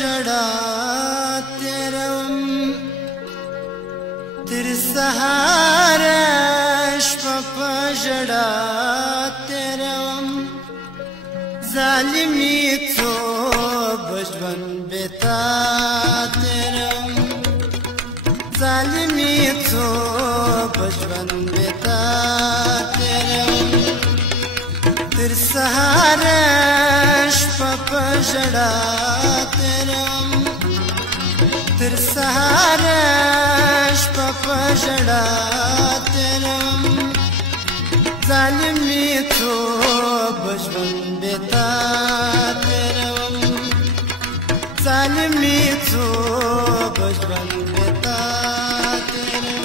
ژړا تیروم تر سهاره شپه په ژړا تیروم ظالمي څو به ژوند بې تا تیروم ظالمي څو به ژوند بې تا تیروم تر سهاره شپه په ژړا تیروم تر سهاره شپه په ژړا تیروم ظالمي څو به ژوند بې تا تیروم ظالمي څو به ژوند بې تا تیروم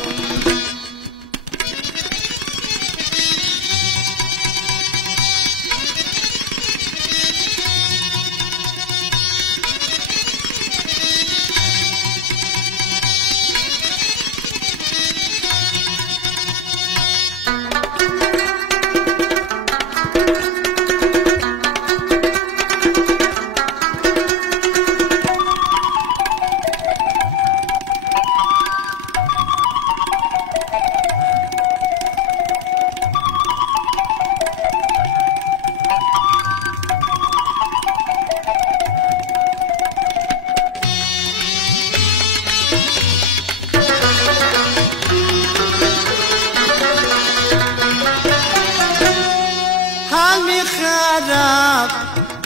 خراب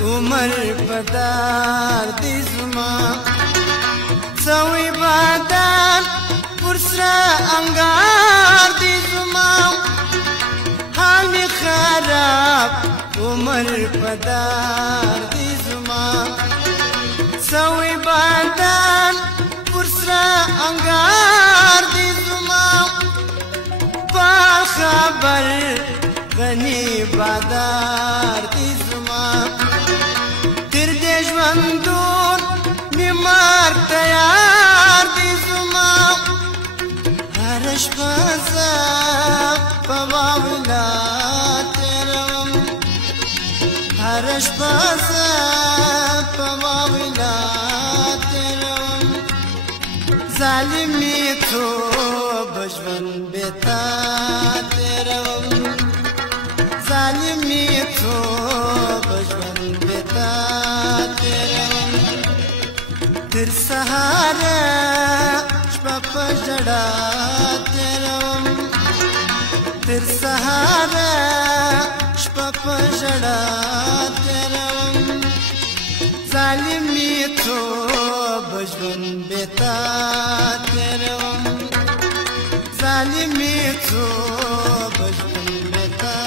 عمر بدار دی زما سوی بادار پرسرا انگار دی زما حال خراب عمر بدار دی زما سوی بادار پرسرا انگار دی زما با خبر غنی بادار دی زما تر دې ژوندون مې مرګ تیار دی زما هره شپه زه په واویلا تېروم هره شپه زه په واویلا تېروم ظالمي څو به ژوند بې تا تېروم ظالمي څو به ژوند بې تا تېروم تر سهاره شپه په ژړا تېروم تر سهاره شپه په ژړا تېروم ظالمي څو به ژوند بې تا تېروم ظالمي څو به ژوند بې تا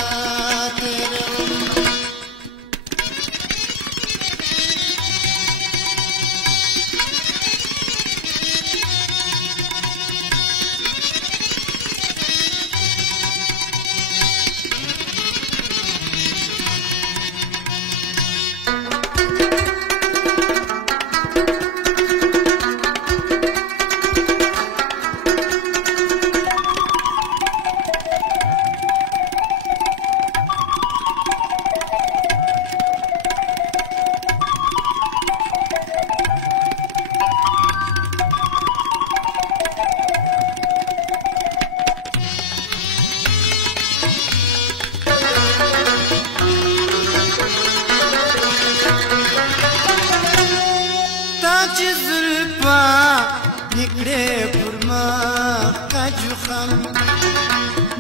نکړې پر مخ کجوخم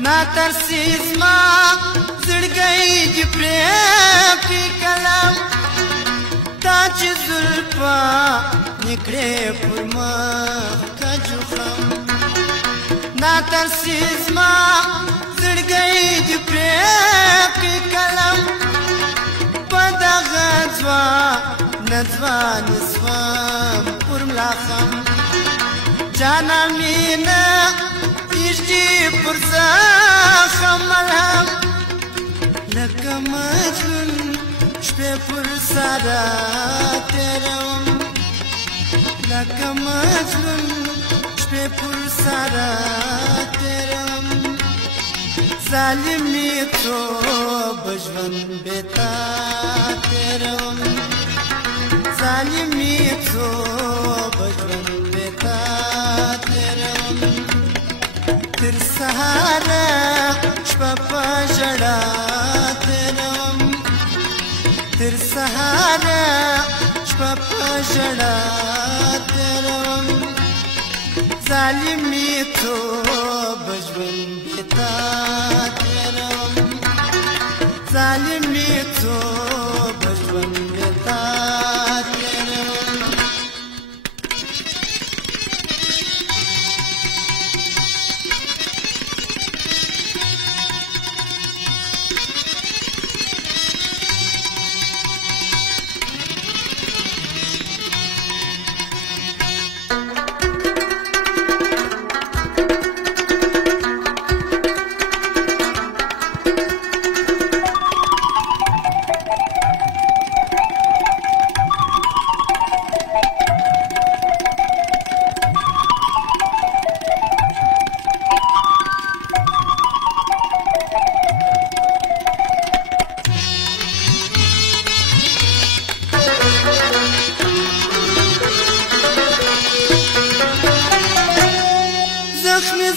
نا ترسي زما زړګی دې پرې پرې کلم تا چې زلفا نکړې پر مخ کجوخم نا ترسي زما زړګی دې پرې پرې کلم په دغه ځوان سوام پر ملاخم جانا مینا ایجدی پر زخم ملهم لکه مجنون شپه پر سارا تیروم لکه مجنون شپه پر سارا تیروم ظالمي څو به ژوند بې تا تېروم ظالمي څو بجون بتا تیروم تر سهار شپه په ژړا تیروم تر سهار شپه په ژړا تیروم ظالمي څو بجون بتا تیروم ظالمي څو بجون بتا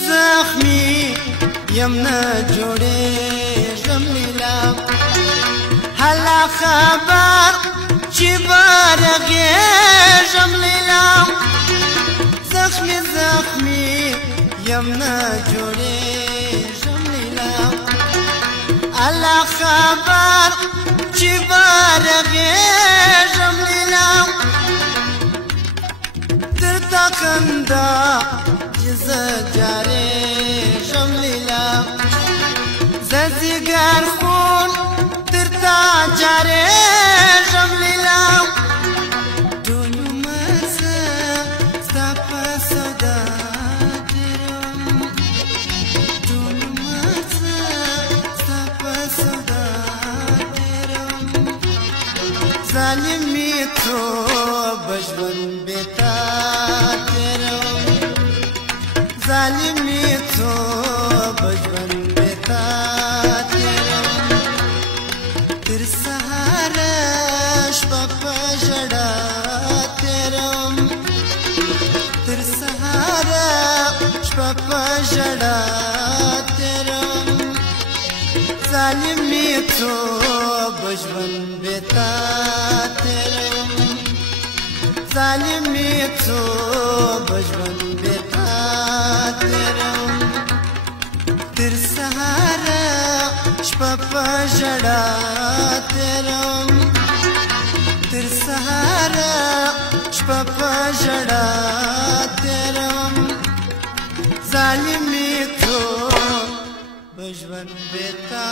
زخمی یم نه جوړېږم لیلا هله خبر چې ورغېږم لیلا زخمی یم نه جوړېږم لیلا هله خبر چې ورغېږم لیلا درته خندا جاري شمليلا زيغر خون ترتا جاري شمليلا دونو مرسا ستاپا سودا تيرم دونو مرسا ستاپا سودا تيرم ظالمي تو بجون بتا تيرم ظالمي څو بجون بتا تیروم تر سهار شپه په ژړا تیروم تر سهار شپه په ژړا تیروم ظالمي څو بجون بتا تیروم ظالمي څو بجون بتا تیروم تر سهار شپه په ژړا تیروم تر سهار شپه په ژړا تیروم ظالمي څو بجون بتا